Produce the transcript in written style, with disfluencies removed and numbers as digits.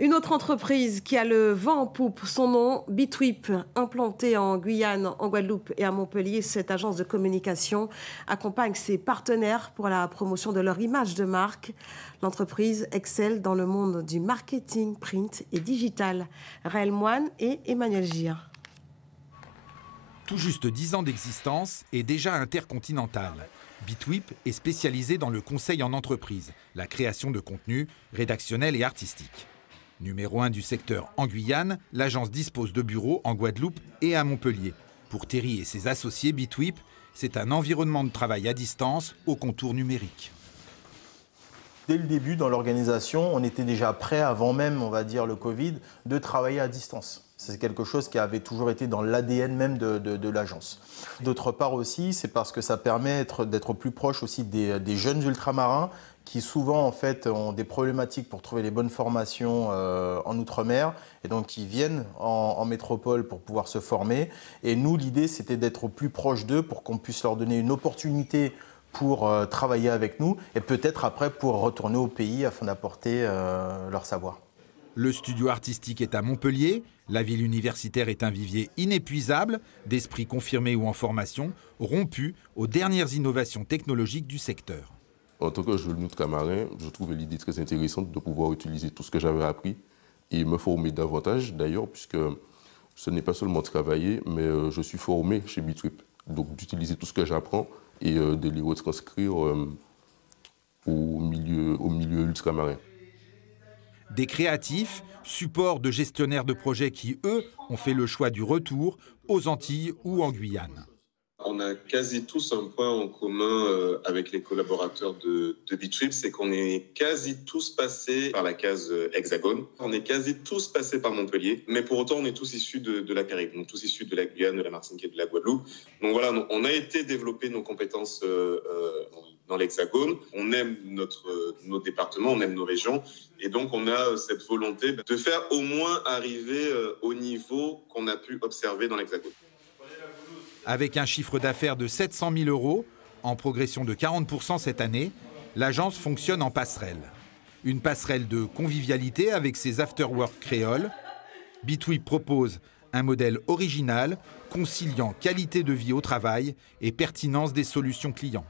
Une autre entreprise qui a le vent en poupe, son nom, Bitwip, implantée en Guyane, en Guadeloupe et à Montpellier. Cette agence de communication accompagne ses partenaires pour la promotion de leur image de marque. L'entreprise excelle dans le monde du marketing, print et digital. Raël Moine et Emmanuel Gir. Tout juste 10 ans d'existence et déjà intercontinentale. Bitwip est spécialisé dans le conseil en entreprise, la création de contenus rédactionnels et artistiques. Numéro 1 du secteur en Guyane, l'agence dispose de bureaux en Guadeloupe et à Montpellier. Pour Thierry et ses associés, Bitwip, c'est un environnement de travail à distance aux contours numériques. Dès le début, dans l'organisation, on était déjà prêt, avant même, on va dire, le Covid, de travailler à distance. C'est quelque chose qui avait toujours été dans l'ADN même de l'agence. D'autre part aussi, c'est parce que ça permet d'être plus proche aussi des jeunes ultramarins qui souvent en fait ont des problématiques pour trouver les bonnes formations en Outre-mer et donc qui viennent en métropole pour pouvoir se former. Et nous, l'idée, c'était d'être au plus proche d'eux pour qu'on puisse leur donner une opportunité pour travailler avec nous et peut-être après pour retourner au pays afin d'apporter leur savoir. Le studio artistique est à Montpellier. La ville universitaire est un vivier inépuisable d'esprits confirmés ou en formation, rompus aux dernières innovations technologiques du secteur. En tant que jeune ultramarin, je trouvais l'idée très intéressante de pouvoir utiliser tout ce que j'avais appris et me former davantage d'ailleurs, puisque ce n'est pas seulement travailler, mais je suis formé chez Bitwip. Donc d'utiliser tout ce que j'apprends et de les retranscrire au milieu ultramarin. Des créatifs, support de gestionnaires de projets qui, eux, ont fait le choix du retour aux Antilles ou en Guyane. On a quasi tous un point en commun avec les collaborateurs de Bitwip, c'est qu'on est quasi tous passés par la case Hexagone. On est quasi tous passés par Montpellier, mais pour autant on est tous issus de la Caraïbe, donc tous issus de la Guyane, de la Martinique et de la Guadeloupe. Donc voilà, on a été développer nos compétences dans l'Hexagone. On aime nos départements, on aime nos régions, et donc on a cette volonté de faire au moins arriver au niveau qu'on a pu observer dans l'Hexagone. Avec un chiffre d'affaires de 700 000 €, en progression de 40% cette année, l'agence fonctionne en passerelle. Une passerelle de convivialité avec ses after-work créoles. Bitwip propose un modèle original, conciliant qualité de vie au travail et pertinence des solutions clients.